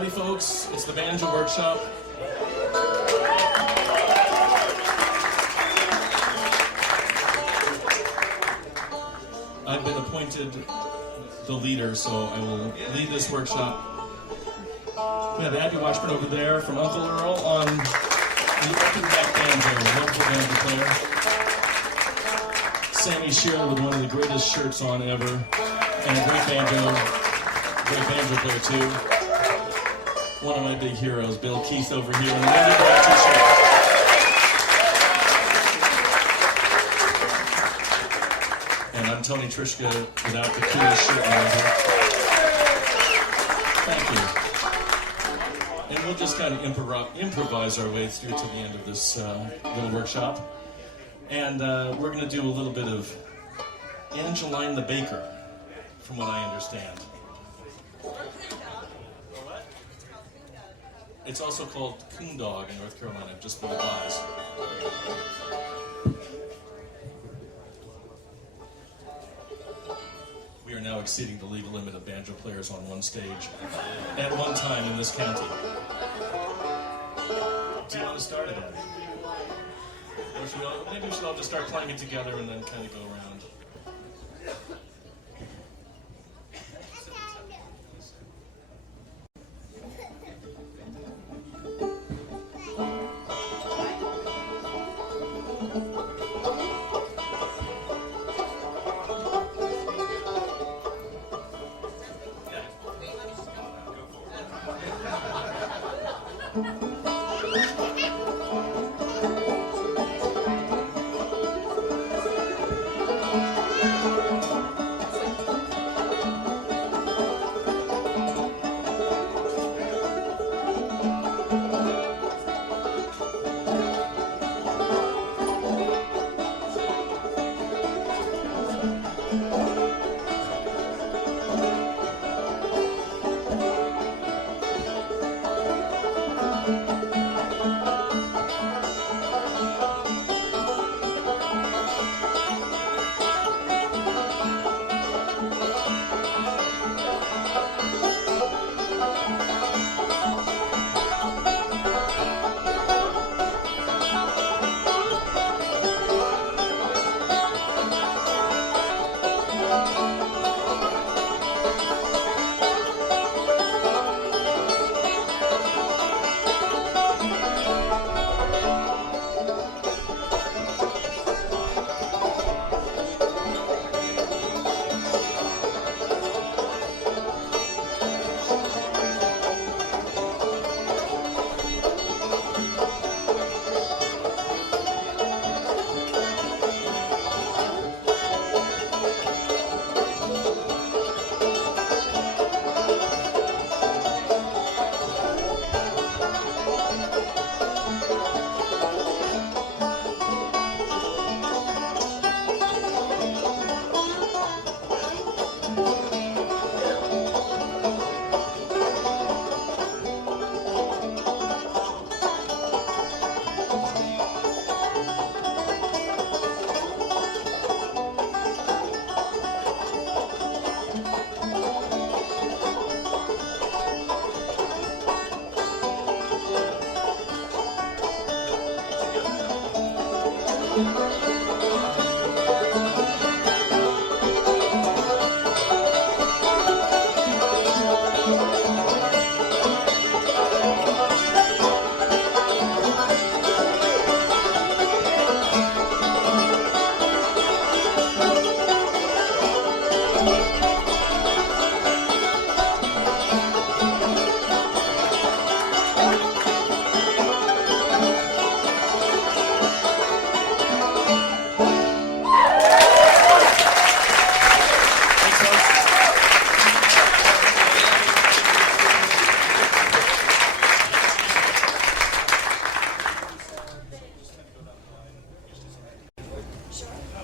Howdy folks, it's the Banjo Workshop. I've been appointed the leader, so I will lead this workshop. We have Abby Washburn over there from Uncle Earl on the open back banjo, wonderful banjo player. Sammy Shelor with one of the greatest shirts on ever, and a great banjo player too. One of my big heroes, Bill Keith over here, and the Lindy Black t-shirt. And I'm Tony Trischka without the coolest shirt on. Thank you. And we'll just kind of improvise our way through to the end of this little workshop. And we're going to do a little bit of Angeline the Baker, from what I understand. It's also called coon dog in North Carolina, just for the wise. We are now exceeding the legal limit of banjo players on one stage at one time in this county. Do you want to start it, Abby? Or maybe we should all just start playing it together and then kind of go around.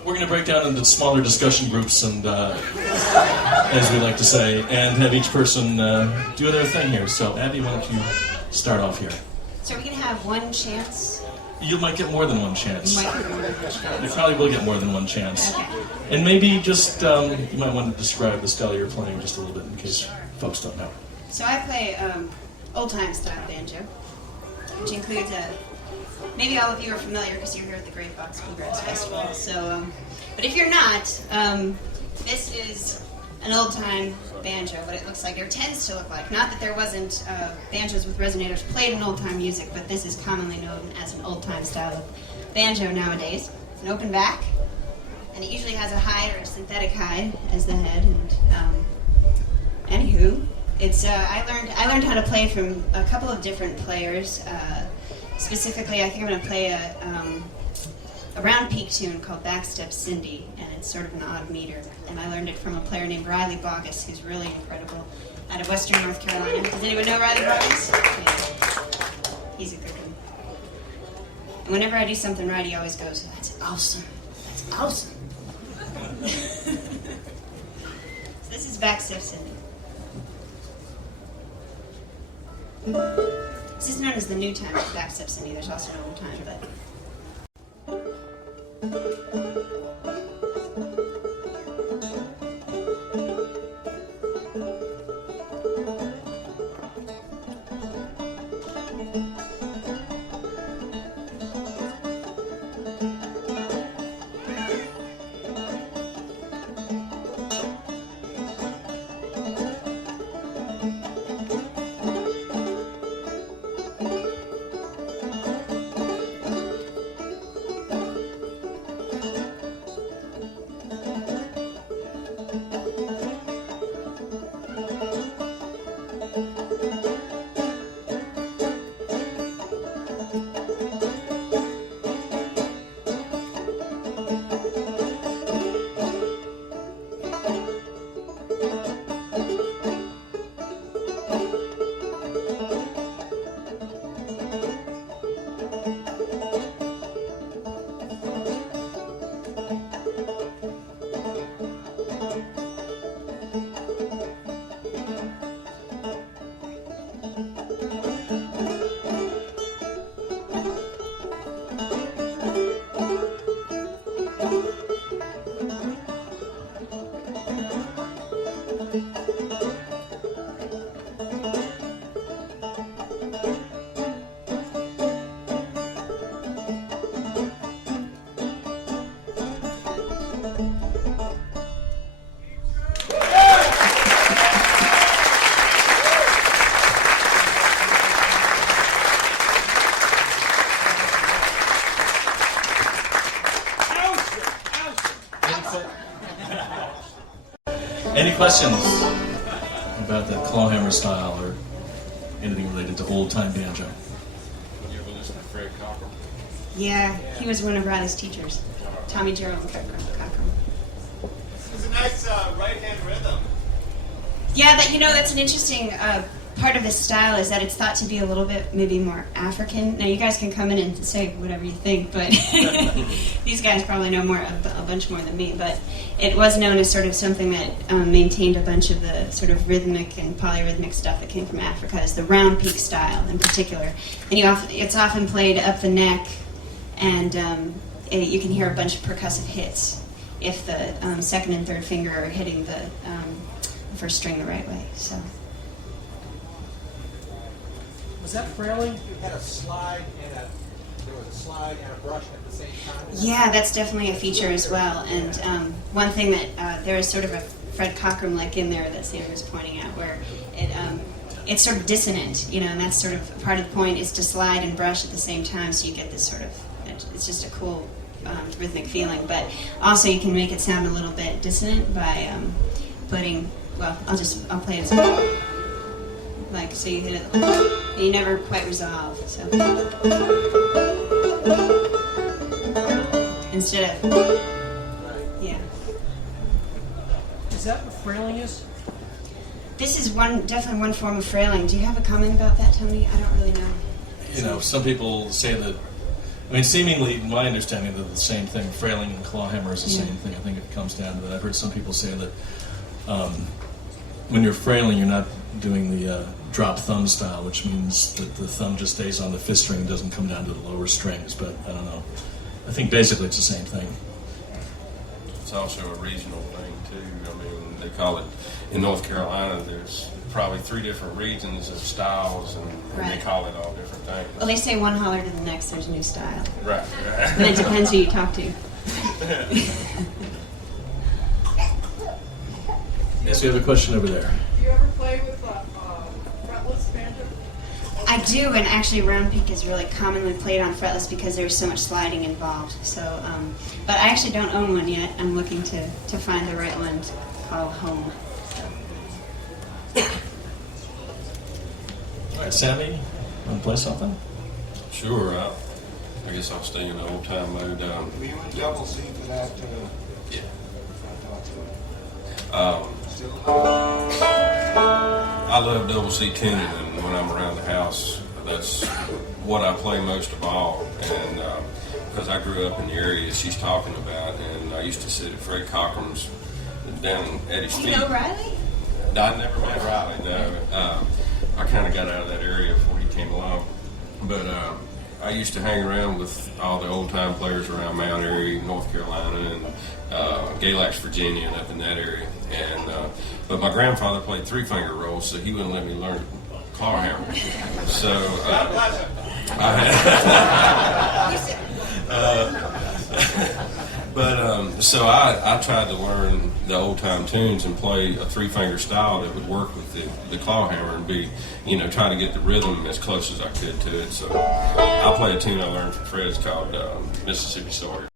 We're going to break down into smaller discussion groups, and as we like to say, and have each person do their thing here. So, Abby, why don't you start off here? So are we going to have one chance? You might get more than one chance. You might get more than one chance. You probably will get more than one chance. Okay. And maybe just, you might want to describe the style you're playing just a little bit in case folks don't know. So I play old-time style banjo, which includes maybe all of you are familiar because you're here at the Great Box Bluegrass Festival. So, but if you're not, this is an old-time banjo, what it looks like, or tends to look like. Not that there wasn't banjos with resonators played in old-time music, but this is commonly known as an old-time style of banjo nowadays. It's an open back, and it usually has a hide or a synthetic hide as the head. And anywho, it's I learned how to play from a couple of different players. Specifically, I think I'm going to play a round peak tune called Backstep Cindy, and it's sort of an odd meter. And I learned it from a player named Riley Bogus, who's really incredible, out of Western North Carolina. Does anyone know Riley Bogus? Yeah. He's a good one. And whenever I do something right, he always goes, "That's awesome. That's awesome." So this is Backstep Cindy. This is known as the new time of Backstep Cindy. There's also an old time, but. Any questions about the clawhammer style or anything related to old-time banjo? You ever listen to Fred Cochran? Yeah, he was one of Riley's teachers, Tommy Gerald Cochran. It's a nice right-hand rhythm. Yeah, that's an interesting part of this style is that it's thought to be a little bit maybe more African. Now you guys can come in and say whatever you think, but these guys probably know a bunch more than me. But it was known as sort of something that maintained a bunch of the sort of rhythmic and polyrhythmic stuff that came from Africa, as the round peak style in particular. And it's often played up the neck, and you can hear a bunch of percussive hits if the second and third finger are hitting the first string the right way. So. Was that frailing? You had a slide and there was a slide and a brush at the same time. Yeah, that's definitely a feature as well. And one thing that there is sort of a Fred Cochran lick in there that Sam was pointing out, where it's sort of dissonant, and that's sort of part of the point is to slide and brush at the same time, so you get this sort of, it's just a cool rhythmic feeling. But also you can make it sound a little bit dissonant by putting, well, I'll play it as like, so you hit it, and you never quite resolve, so. Instead of, yeah. Is that what frailing is? This is definitely one form of frailing. Do you have a comment about that, Tony? I don't really know. Some people say that, seemingly, in my understanding, they're the same thing. Frailing and clawhammer is the same thing. I think it comes down to that. I've heard some people say that when you're frailing, you're not doing the drop thumb style, which means that the thumb just stays on the fifth string and doesn't come down to the lower strings, but I don't know. I think basically it's the same thing. It's also a regional thing too. I mean, they call it in North Carolina. There's probably 3 different regions of styles, and Right. they call it all different things. Well, they say one holler to the next, there's a new style. Right. And it depends who you talk to. Yes, we have a question over there. Do you ever play with fretless banter? I do, and actually round peak is really commonly played on fretless because there's so much sliding involved. So, but I actually don't own one yet. I'm looking to find the right one to call home. All right, Sammy, want to play something? Sure. I guess I'll stay in the old time mode. Were you in double C for that? Yeah. I thought so. Still? I love double C tuning, and when I'm around the house, that's what I play most of all. And because I grew up in the area she's talking about, and I used to sit at Fred Cockrum's down at his feet. You know Riley? I never met Riley, no. I kind of got out of that area before he came along. But I used to hang around with all the old-time players around Mount Airy, North Carolina, and Galax, Virginia, and up in that area. And but my grandfather played 3-finger rolls, so he wouldn't let me learn claw hammer. So so I tried to learn the old-time tunes and play a 3-finger style that would work with the claw hammer and be, try to get the rhythm as close as I could to it. So I'll play a tune I learned from Fred. It's called Mississippi Sawyer.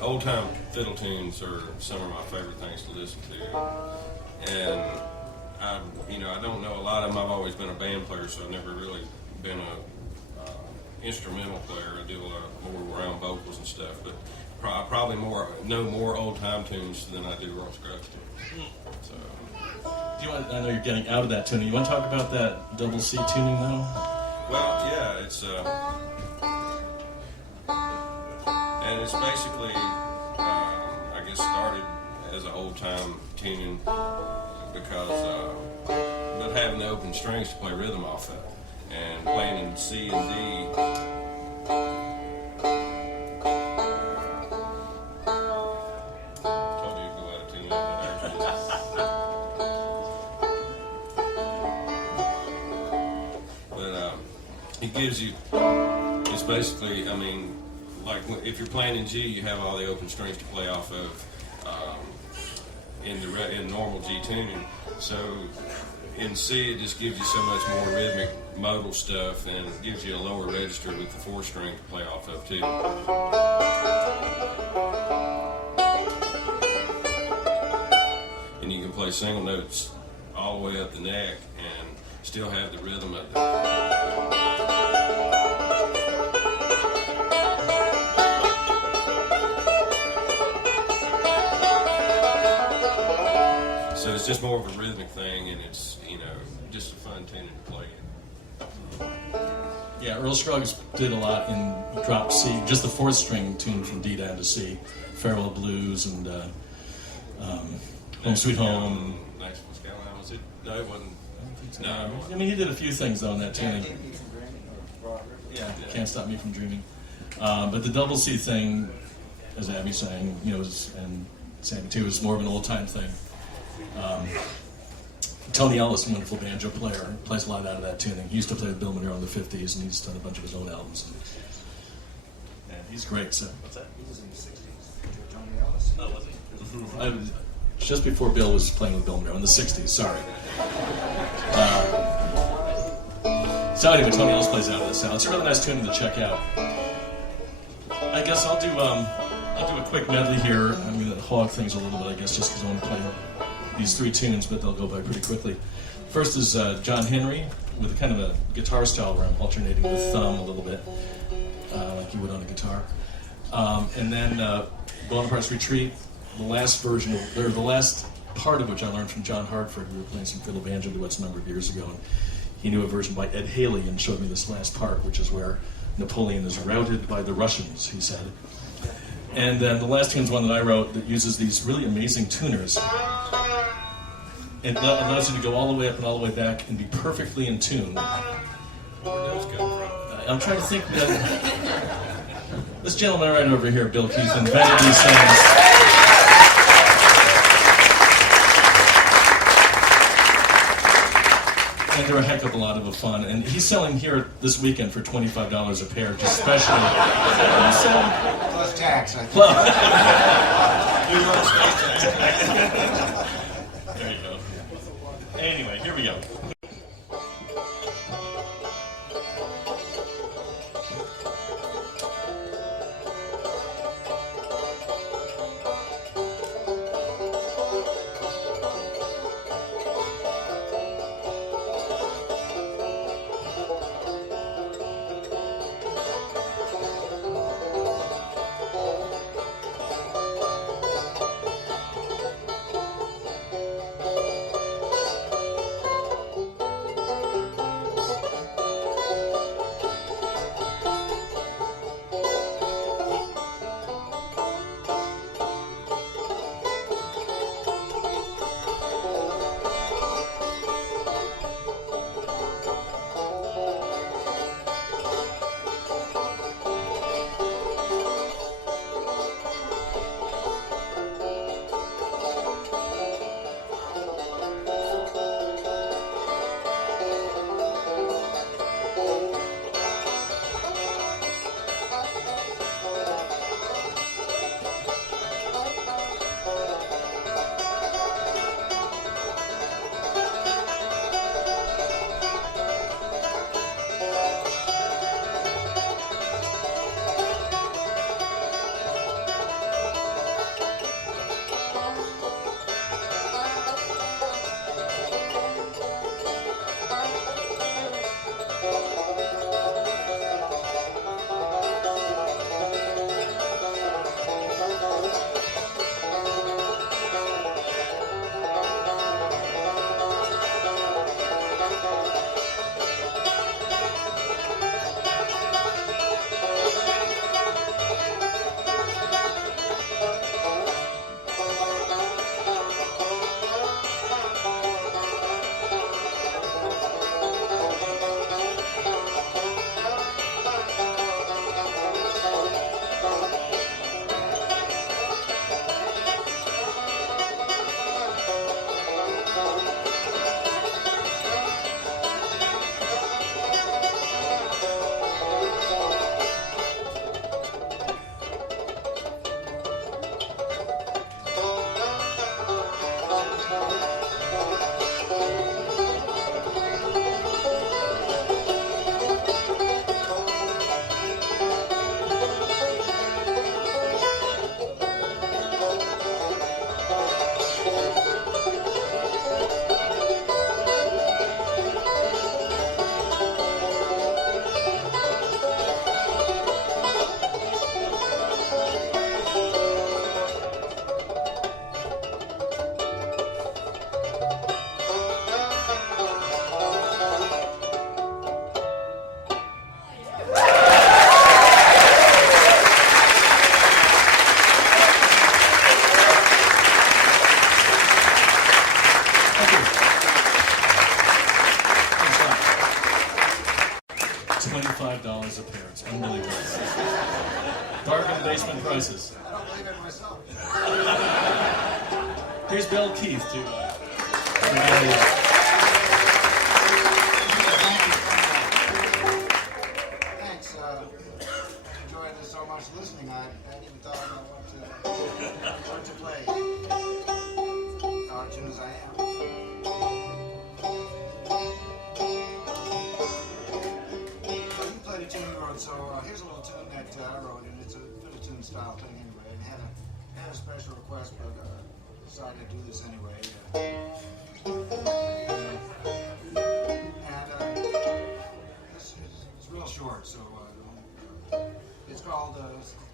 Old-time fiddle tunes are some of my favorite things to listen to, and I don't know a lot of them. I've always been a band player, so I've never really been a instrumental player. I do a lot more around vocals and stuff, but I probably know more old-time tunes than I do Ross Scruggs tunes. So, I know you're getting out of that tuning. You want to talk about that double C tuning, though? well, yeah, it's basically, I guess, started as an old-time tuning because, but having the open strings to play rhythm off of, and playing in C and D. Told you to go out of tune, but it gives you. It's basically, like if you're playing in G, you have all the open strings to play off of in normal G tuning. So in C, it just gives you so much more rhythmic modal stuff, and it gives you a lower register with the 4-string to play off of too. And you can play single notes all the way up the neck and still have the rhythm of it. So it's just more of a rhythmic thing, and it's, just a fun tuning to play in. Yeah, Earl Scruggs did a lot in drop C, just the 4th-string tune from D down to C. Farewell Blues and Home Sweet Home. Nashville Skyline, was it? No, it wasn't. No, he did a few things though in that tuning. Yeah, Can't Stop Me From Dreaming. But the double C thing, as Abby's saying, and Sammy too, is more of an old time thing. Tony Ellis, a wonderful banjo player, plays a lot out of that tuning. He used to play with Bill Monroe in the 50s, and he's done a bunch of his own albums. And he's great, so. What's that? He was in the 60s. Tony Ellis? Oh, was he? I was, just before Bill was playing with Bill Monroe, in the 60s, sorry. So anyway, Tony Ellis plays out of this sound. It's a really nice tuning to check out. I guess I'll do a quick medley here. I'm going to hog things a little bit, I guess, just because I want to play these three tunes, but they'll go by pretty quickly. First is John Henry with a kind of a guitar style where I'm alternating the thumb a little bit, like you would on a guitar. And then Bonaparte's Retreat, the last version, or the last part of which I learned from John Hartford. We were playing some fiddle banjo duets a number of years ago, and he knew a version by Ed Haley and showed me this last part, which is where Napoleon is routed by the Russians, he said. And then the last tune is one that I wrote that uses these really amazing tuners. It allows you to go all the way up and all the way back and be perfectly in tune. Where those come from? I'm trying to think that this gentleman right over here, Bill Keith, invented these things. And they're a heck of a lot of fun. And he's selling here this weekend for $25 a pair, just specially. Plus tax, I think. There you go. Anyway, here we go. $25 a pair. It's unbelievable. Bargain basement prices. I don't believe it myself. Here's Bill Keith to So here's a little tune that I wrote, and it's a fiddle tune style thing anyway. And had a special request, but decided to do this anyway. And it's real short, so it's called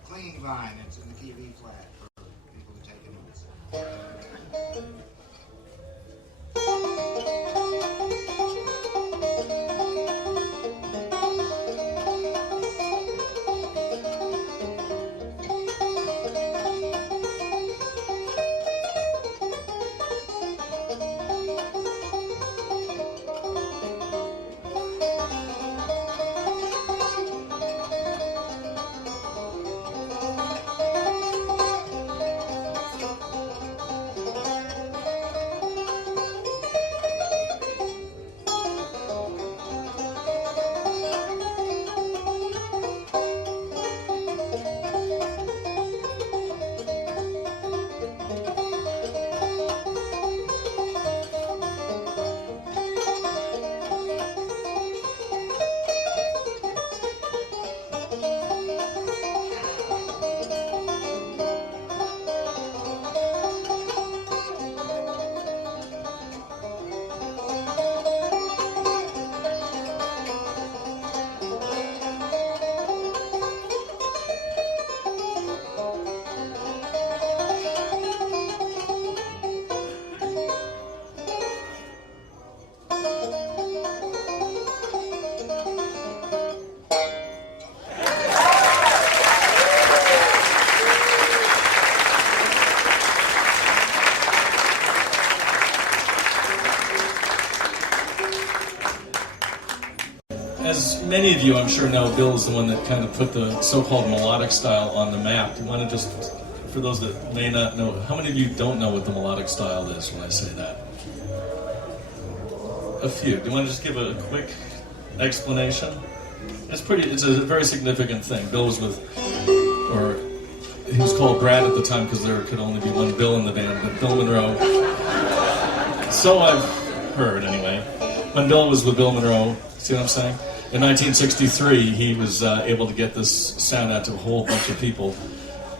Clinging Vine. It's in the key of E flat for people who take notes. As many of you, I'm sure, know, Bill is the one that kind of put the so-called melodic style on the map. Do you want to just, for those that may not know, how many of you don't know what the melodic style is when I say that? A few. Do you want to just give a quick explanation? It's a very significant thing. Bill was with, or he was called Brad at the time because there could only be one Bill in the band, but Bill Monroe. So I've heard, anyway. When Bill was with Bill Monroe, see what I'm saying? In 1963, he was able to get this sound out to a whole bunch of people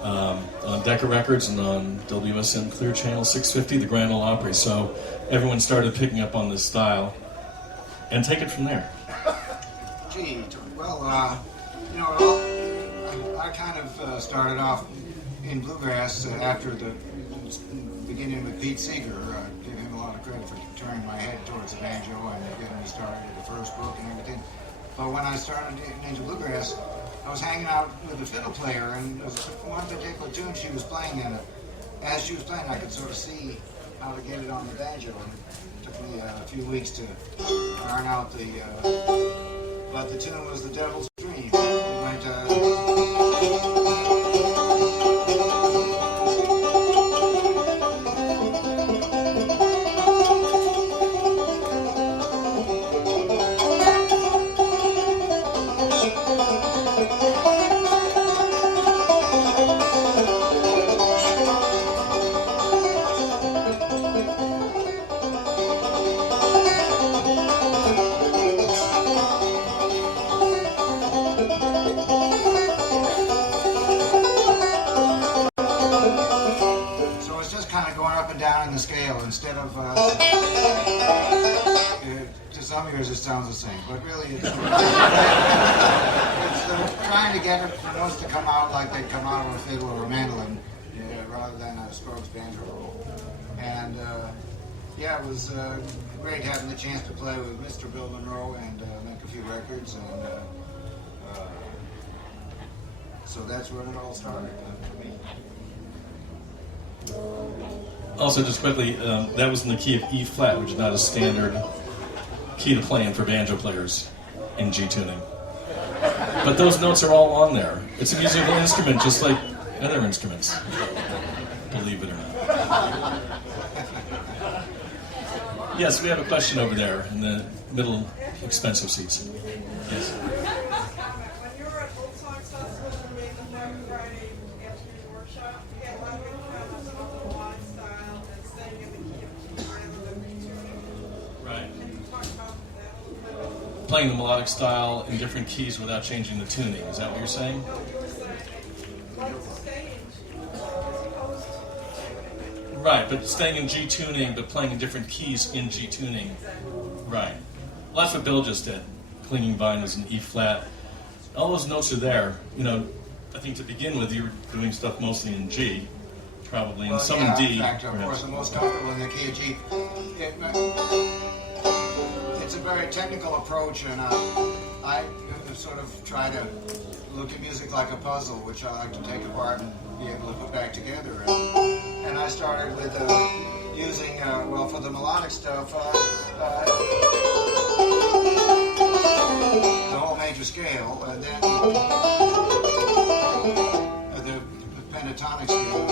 on Decca Records and on WSM Clear Channel 650, the Grand Ole Opry. So everyone started picking up on this style and take it from there. Gee, well, I kind of started off in bluegrass after the beginning with Pete Seeger. I give him a lot of credit for turning my head towards the banjo and getting me started at the first book and everything. But when I started getting into bluegrass, I was hanging out with a fiddle player, and there was one particular tune she was playing, and as she was playing, I could sort of see how to get it on the banjo. And it took me a few weeks to iron out but the tune was The Devil's Dream. It went, the scale instead of to some ears it sounds the same, but really it's trying to get the notes to come out like they come out on a fiddle or a mandolin, rather than a Scruggs banjo roll. And it was great having the chance to play with Mr. Bill Monroe and make a few records, and so that's where it all started for me. Also, just quickly, that was in the key of E flat, which is not a standard key to play in for banjo players in G tuning. But those notes are all on there. It's a musical instrument, just like other instruments, believe it or not. Yes, we have a question over there in the middle expensive seats. Yes. When you were at Old Songs Festival and made the Friday afternoon workshop, you had a lot of good comments about the melodic style and staying in the key of G rather than retuning. Right. Can you talk about that a little bit? playing the melodic style in different keys without changing the tuning. Is that what you're saying? Like to stay in as opposed to Right, but staying in G tuning, but playing in different keys in G tuning. Right. Well, that's what Bill just did. Clinging Vine is an E flat. All those notes are there. You know, I think to begin with, you were doing stuff mostly in G, probably, and some in D. In fact, of perhaps. course, I'm most comfortable in the key of G. It's a very technical approach, and I sort of try to look at music like a puzzle, which I like to take apart and be able to put back together. And I started with using, well, for the melodic stuff, the whole major scale, and then the pentatonic scale.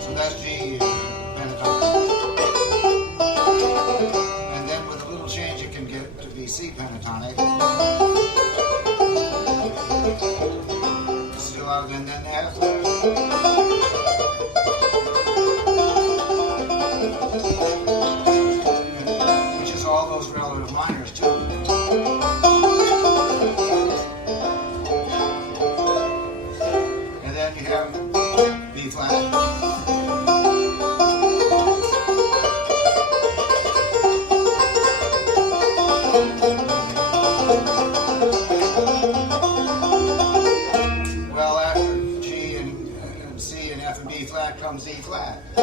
So that's G pentatonic. And then with a little change it can get to be C pentatonic. Still out, and then F. Which is all those relative minors too. And then you have B flat. Well, after G and C and F and B flat comes E flat. So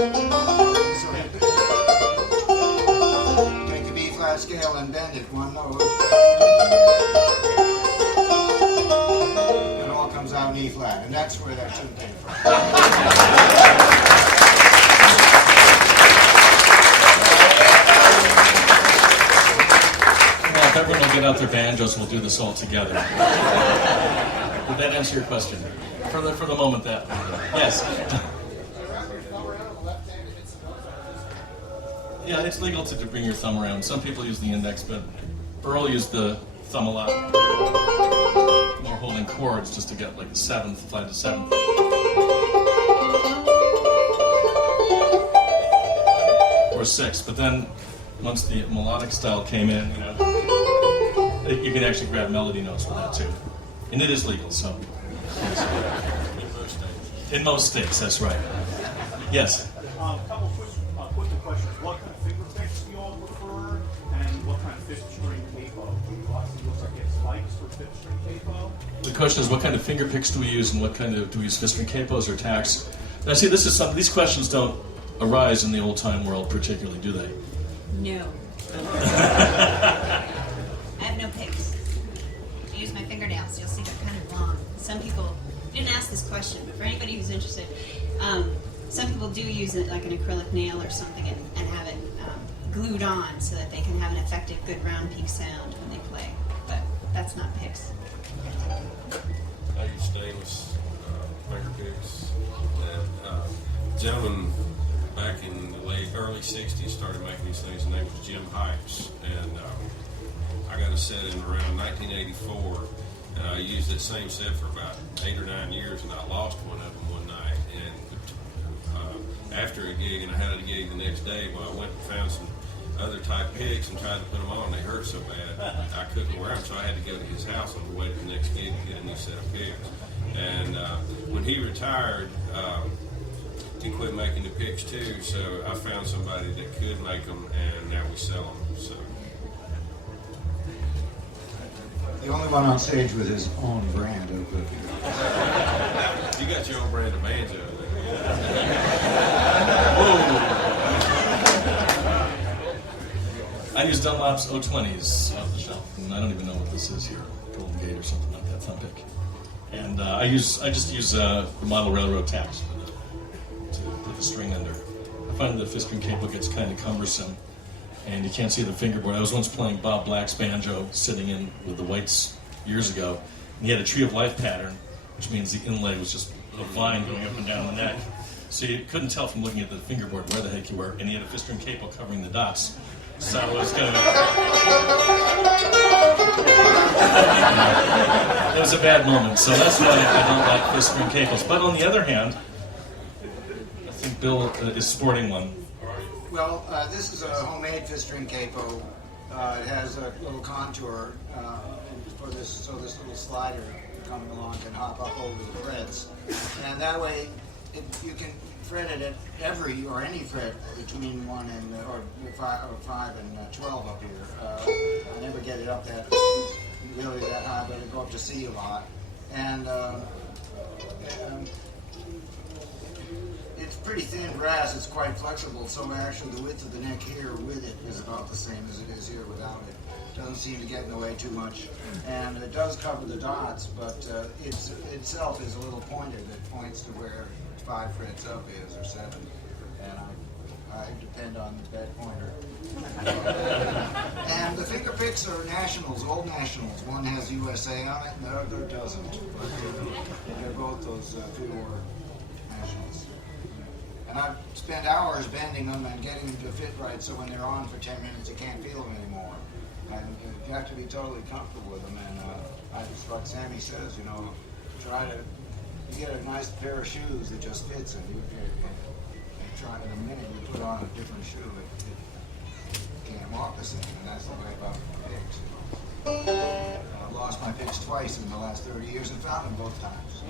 take the B flat scale and bend it one note. It all comes out in E flat, and that's where that tune came from. Well, if everyone will get out their banjos, we'll do this all together. Did that answer your question? For the moment, that. Yes. Yeah, it's legal to bring your thumb around. Some people use the index, but Earl used the thumb a lot more holding chords just to get like the seventh, flat to seventh. Or sixth. But then once the melodic style came in, you know, you can actually grab melody notes with that too. And it is legal, so. In most states, that's right. Yes? A couple quick questions. What kind of finger picks do you all prefer, and what kind of fifth string capo? Do you looks like it's likes for fifth string capo? The question is, what kind of finger picks do we use, and what kind of, do we use fifth string capos or tacks? Now see, this is something, these questions don't arise in the old time world particularly, do they? No. I have no picks. I use my fingernails. You'll see they're kind of long. Some people didn't ask this question, but for anybody who's interested, some people do use it like an acrylic nail or something and have it glued on so that they can have an effective, good round peak sound when they play. But that's not picks. I use stainless finger picks. And gentleman back in the early 60s started making these things. His name was Jim Hipes. And I got a set in around 1984. And I used that same set for about 8 or 9 years, and I lost one of them one night. And after a gig, and I had a gig the next day, well, I went and found some other type picks and tried to put them on. They hurt so bad I couldn't wear them, so I had to go to his house on the way to the next gig to get a new set of picks. And when he retired, he quit making the picks too. So I found somebody that could make them, and now we sell them. So. The only one on stage with his own brand of You got your own brand of banjo. I use Dunlop's 020s off the shelf, and I don't even know what this is here, Golden Gate or something like that, thumb pick. And I just use the model railroad tacks to put the string under. I find the fifth string capo gets kind of cumbersome, and you can't see the fingerboard. I was once playing Bob Black's banjo, sitting in with the Whites years ago, and he had a Tree of Life pattern, which means the inlay was just a vine going up and down the neck. So you couldn't tell from looking at the fingerboard where the heck you were, and he had a fifth string capo covering the dots. So it was kind of it was a bad moment. So that's why I don't like fifth string capos. But on the other hand, I think Bill is sporting one. Well, this is a homemade fifth string capo. It has a little contour for this, so this little slider coming along can hop up over the frets, and that way you can fret it at every or any fret between 1 and or 5 and 12 up here. I never get it up that really that high, but it go up to C a lot, and it's pretty thin brass. It's quite flexible, so actually the width of the neck here with it is about the same as it is here without it. Doesn't seem to get in the way too much, and it does cover the dots, but itself is a little pointer that points to where 5 frets up is, or 7, and I depend on that pointer. And the finger picks are nationals, old nationals. One has USA on it, and the other doesn't, but they're both those Fedor nationals. And I've spent hours bending them and getting them to fit right, so when they're on for 10 minutes, you can't feel them anymore. And you have to be totally comfortable with them. And I just, like Sammy says, you know, try to get a nice pair of shoes that just fits, and you try in a minute you put on a different shoe, it can't walk the same, and that's the way about picks. I've lost my picks twice in the last 30 years and found them both times.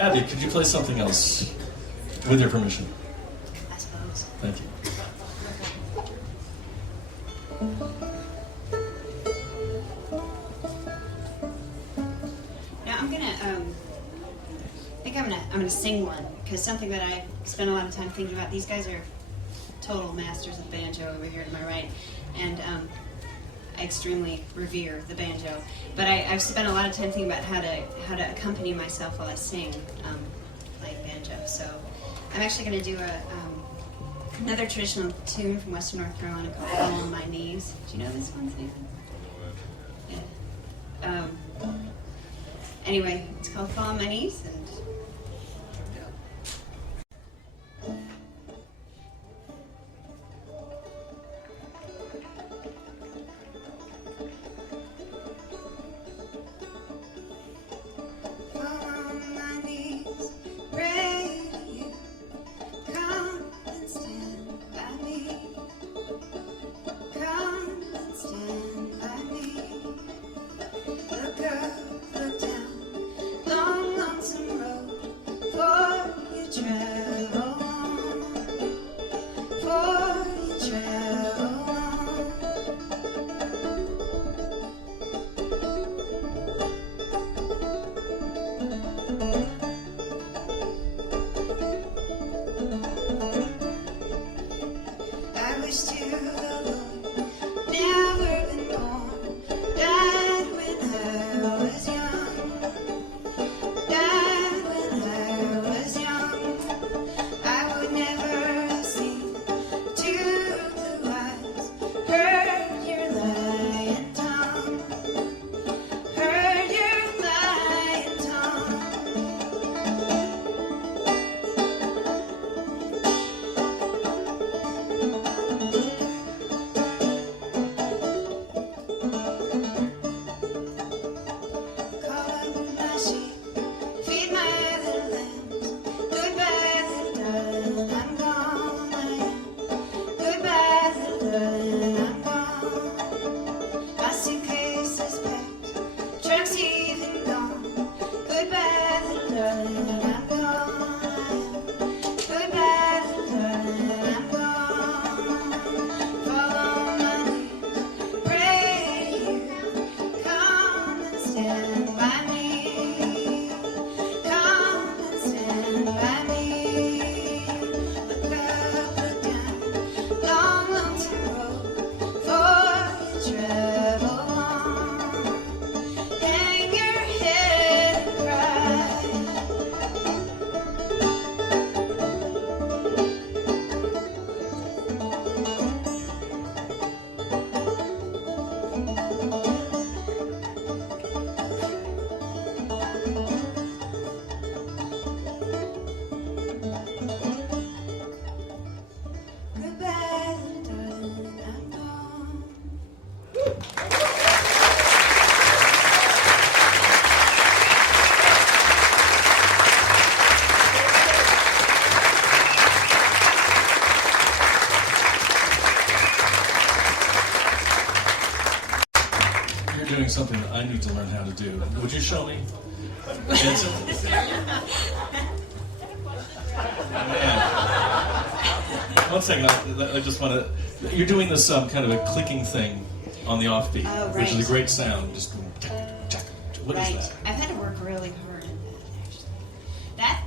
Abby, could you play something else? With your permission. I suppose. Thank you. Now I'm gonna sing one, because something that I spent a lot of time thinking about. These guys are total masters of banjo over here to my right, and I extremely revere the banjo. But I've spent a lot of time thinking about how to accompany myself while I sing, playing banjo. So I'm actually going to do another traditional tune from Western North Carolina called "Fall on My Knees." Do you know this one, Stephen? Yeah. Anyway, it's called "Fall on My Knees," and need to learn how to do. Would you show me? It's, man. One second, I just want to. You're doing this kind of a clicking thing on the offbeat, Oh, right. which is a great sound. Just what is Right. that? I've had to work really hard on that,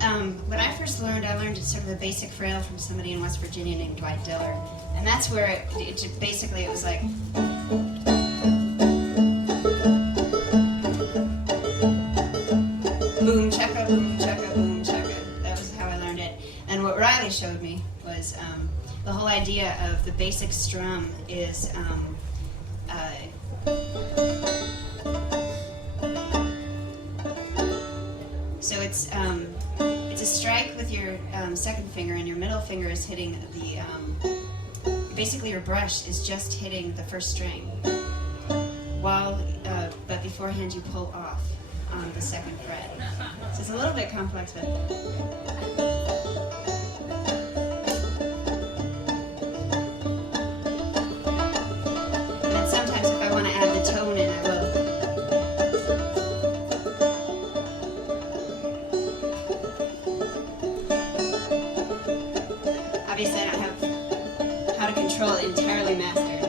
actually. When I first learned, I learned sort of a basic frail from somebody in West Virginia named Dwight Diller. And that's where it basically, it was like... boom, checka, boom, checka, boom, checka. That was how I learned it. And what Riley showed me was the whole idea of the basic strum is... So it's a strike with your second finger, and your middle finger is hitting the. Basically, your brush is just hitting the first string, but beforehand you pull off on the second fret. So it's a little bit complex, but. And then sometimes, if I want to add the tone in, I will. Obviously, I don't have how to control it entirely mastered,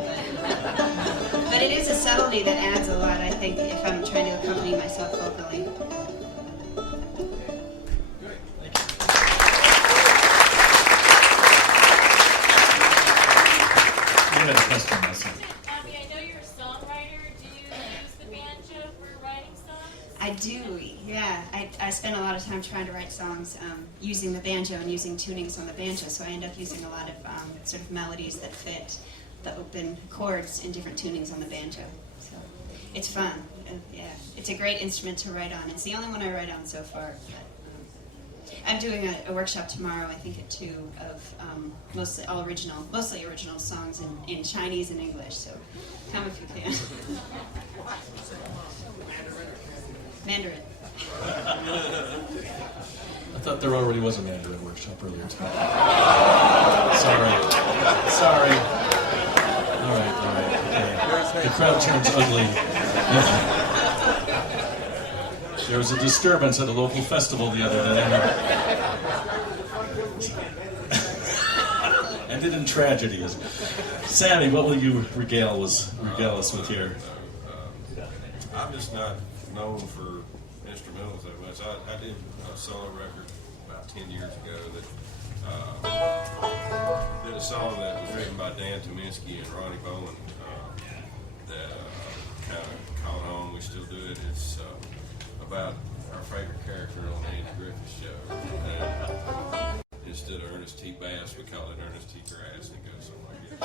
but it is a subtlety that adds a lot, I think, if I'm trying to accompany myself vocally. You had a question, Melissa. Abby, I know you're a songwriter. Do you use the banjo for writing songs? I do, yeah. I spend a lot of time trying to write songs using the banjo and using tunings on the banjo, so I end up using a lot of sort of melodies that fit the open chords in different tunings on the banjo. So it's fun. Yeah, it's a great instrument to write on. It's the only one I write on so far. But, I'm doing a workshop tomorrow, I think at 2, of mostly original songs in Chinese and English. So come if you can. Mandarin. I thought there already was a Mandarin workshop earlier tonight. Sorry. All right. Okay. The crowd turns ugly. There was a disturbance at a local festival the other day. Ended in tragedy. Sammy, what will you regale us with here? I'm just not known for instrumentals that much. I did a solo record about 10 years ago that did a song that was written by Dan Tominski and Ronnie Bowen that kind of caught on. We still do it. It's about our favorite character on the Andy Griffith Show. And instead of Ernest T. Bass, we call it Ernest T. Grass, and it goes something like this.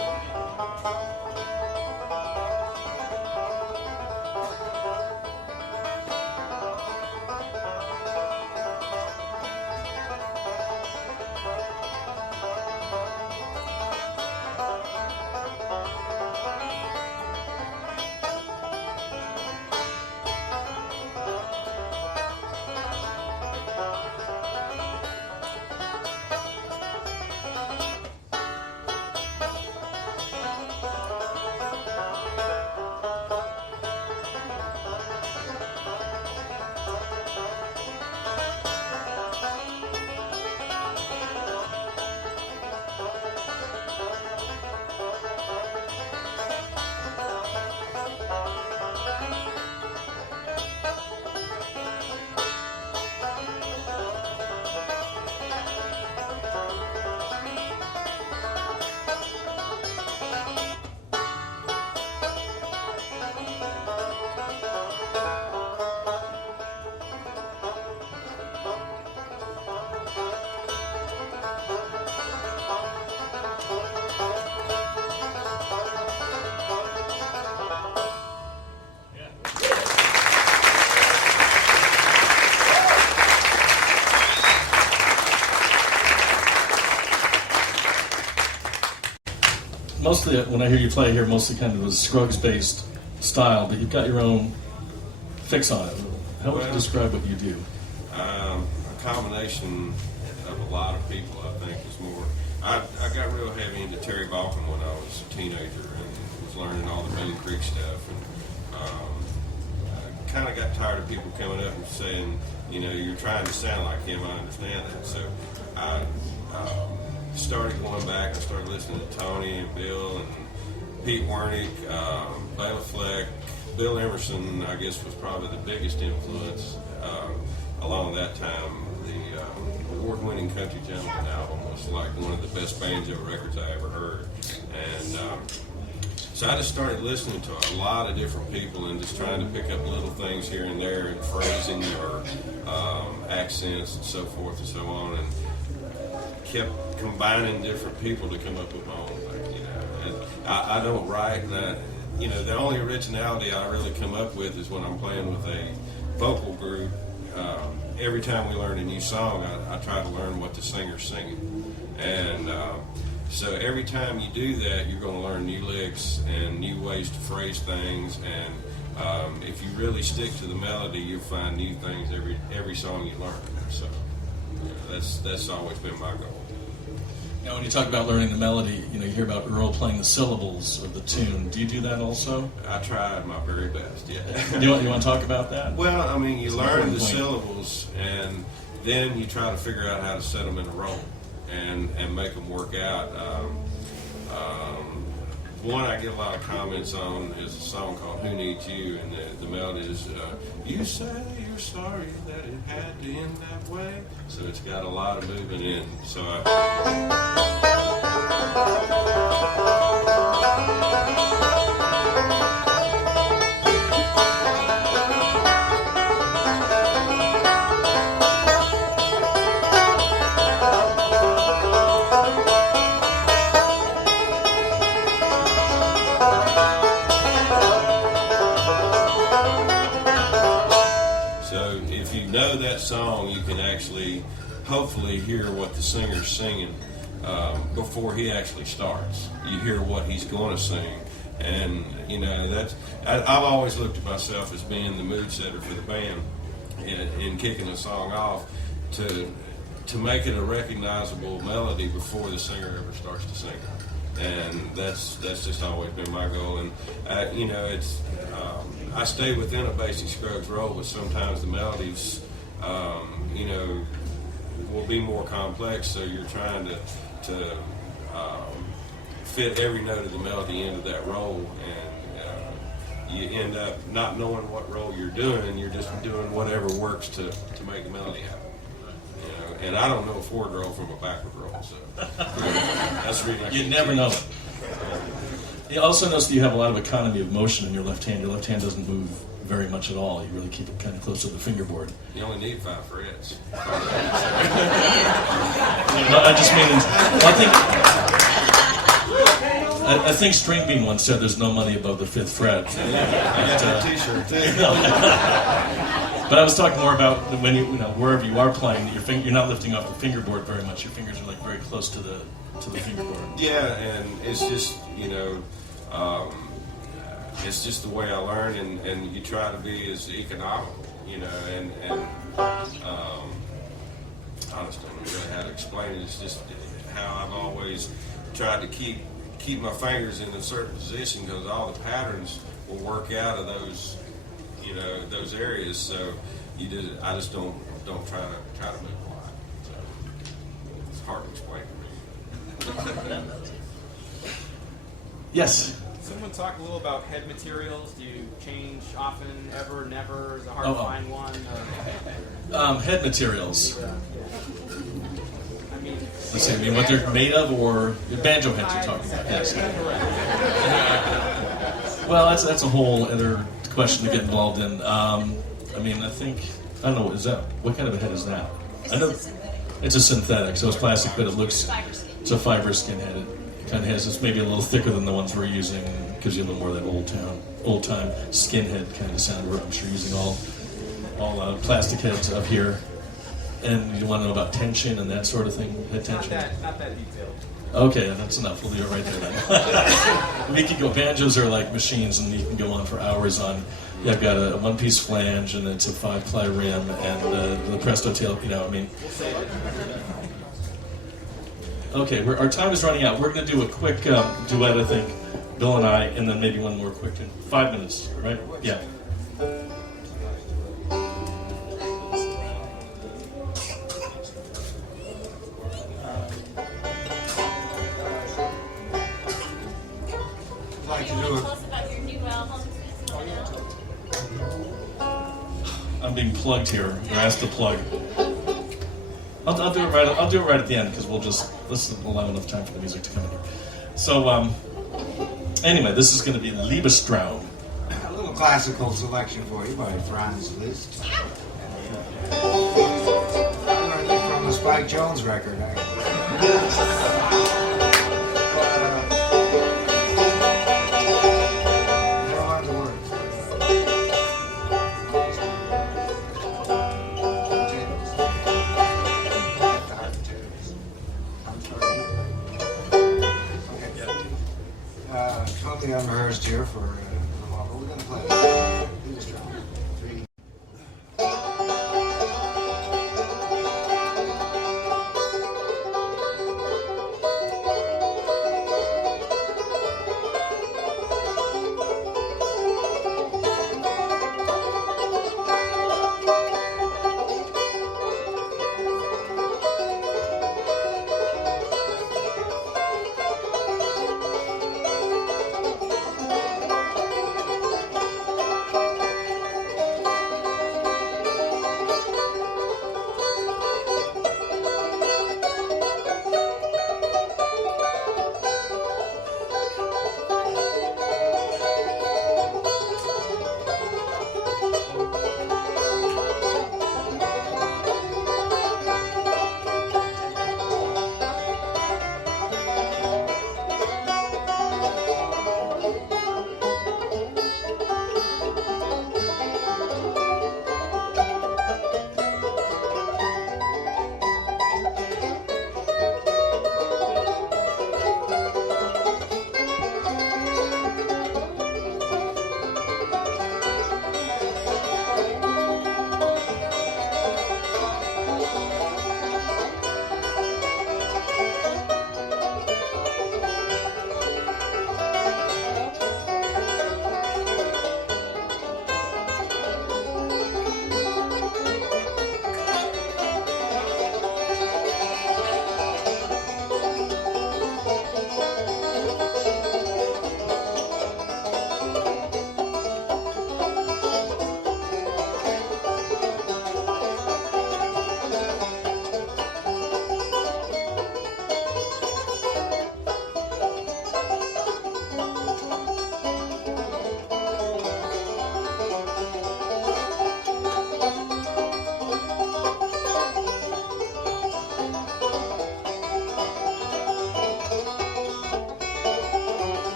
Mostly, when I hear you play here, mostly kind of a Scruggs-based style, but you've got your own fix on it. How would you describe what you do? A combination of a lot of people, I think, is more. I got real heavy into Terry Balkin when I was a teenager and was learning all the Boone Creek stuff. And kind of got tired of people coming up and saying, you know, you're trying to sound like him. I understand that. So I started going back. I started listening to Tony and Bill and Pete Wernick, Bela Fleck. Bill Emerson, I guess, was probably the biggest influence along that time. The award-winning Country Gentleman album was like one of the best banjo records I ever heard. And so I just started listening to a lot of different people and just trying to pick up little things here and there and phrasing or accents and so forth and so on, and kept combining different people to come up with my own thing, you know. And I don't write, and you know, the only originality I really come up with is when I'm playing with a vocal group. Every time we learn a new song, I try to learn what the singer's singing. And so every time you do that, you're going to learn new licks and new ways to phrase things. And if you really stick to the melody, you'll find new things every song you learn. So you know, that's always been my goal. Now, when you talk about learning the melody, you know, you hear about Earl playing the syllables of the tune. Do you do that also? I tried my very best, yeah. You want to talk about that? Well, I mean, you learn the syllables, and then you try to figure out how to set them in a row and make them work out. One I get a lot of comments on is a song called Who Needs You, and the melody is, you say you're sorry that it had to end that way. So it's got a lot of movement in. So if you know that song, you can actually hopefully hear what the singer's singing before he actually starts. You hear what he's going to sing, and you know I've always looked at myself as being the mood setter for the band in kicking a song off to make it a recognizable melody before the singer ever starts to sing. And that's just always been my goal. And you know, it's I stay within a basic Scruggs role, but sometimes the melodies, you know, will be more complex. So you're trying to fit every note of the melody into that role, and you end up not knowing what role you're doing, and you're just doing whatever works to make the melody happen. You know, and I don't know a forward roll from a backward roll, so that's the reason You never know. You also notice that you have a lot of economy of motion in your left hand. Your left hand doesn't move very much at all. You really keep it kind of close to the fingerboard. You only need 5 frets. I just mean, I think String Bean once said there's no money above the 5th fret. I got that T-shirt too. But I was talking more about when you know, wherever you are playing, you're not lifting off the fingerboard very much. Your fingers are like very close to the fingerboard. Yeah, and it's just, you know, it's just the way I learn, and you try to be as economical, you know, and I just don't know really how to explain it. It's just how I've always tried to keep my fingers in a certain position, because all the patterns will work out of those, you know, those areas. So I just don't try to move a lot. So it's hard to explain to me. Yes. Someone talk a little about head materials. Do you change often, ever, never? Is it hard to find one? Head materials. I mean, Let's see, I mean what they're made of, or banjo heads you're talking about. Yes. Well, that's a whole other question to get involved in. I mean, I don't know, what kind of a head is that? I know it's a synthetic, so it's plastic, but it's a fiber skin head. It kind of it's maybe a little thicker than the ones we're using, gives you a little more of that old time skinhead kind of sound. I'm sure using all plastic heads up here. And you want to know about tension and that sort of thing? Head tension? Not that detailed. Okay, that's enough. We'll do it right there then. We can go. Banjos are like machines, and you can go on for hours on. Yeah, I've got a one-piece flange, and it's a 5-ply rim, and the Presto tail. You know, I mean. Okay, our time is running out. We're going to do a quick duet, I think, Bill and I, and then maybe one more quick. 5 minutes, right? Yeah. tell it. us about your new album? I'm being plugged here. Or asked to plug. I'll do it right. I'll do it right at the end because this will allow enough time for the music to come in here. So anyway, this is going to be Liebestraum. A little classical selection for you by Franz Liszt. I learned it from a Spike Jones record, actually. Totally unrehearsed here for a little while, but we're going to play Liebestraum. 3.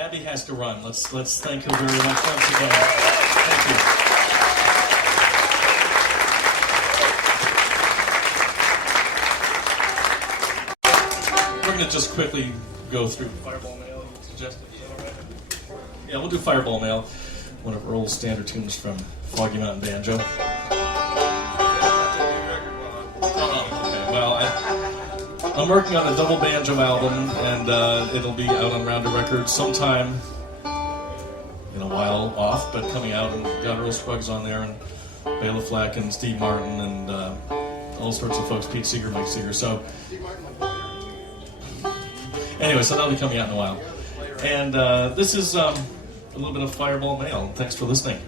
Abby has to run. Let's thank her very much once again. Thank you. We're going to just quickly go through Fireball Mail. You suggested, is that all right? Yeah, we'll do Fireball Mail, one of Earl's standard tunes from Foggy Mountain Banjo. Okay, well, I'm working on a double banjo album, and it'll be out on Rounder Records sometime in a while off, but coming out, and got Earl Scruggs on there, and Bela Fleck, and Steve Martin, and all sorts of folks, Pete Seeger, Mike Seeger, so... Anyway, so that'll be coming out in a while. And this is a little bit of Fireball Mail. Thanks for listening.